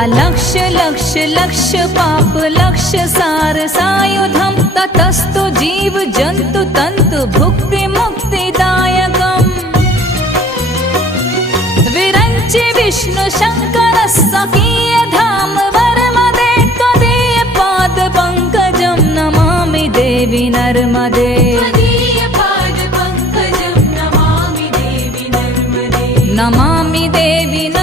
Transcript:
अलक्ष लक्ष लक्ष पाप लक्ष सार सायुधम ततस्तु जीव जंतु तंतु भुक्ति मुक्तिदायकम् विरंचि विष्णु शंकर स्वकीय धाम वर्मदे त्वदीय पाद पंकजं नमामि देवी नर्मदे नमामि देवी नर्मदे।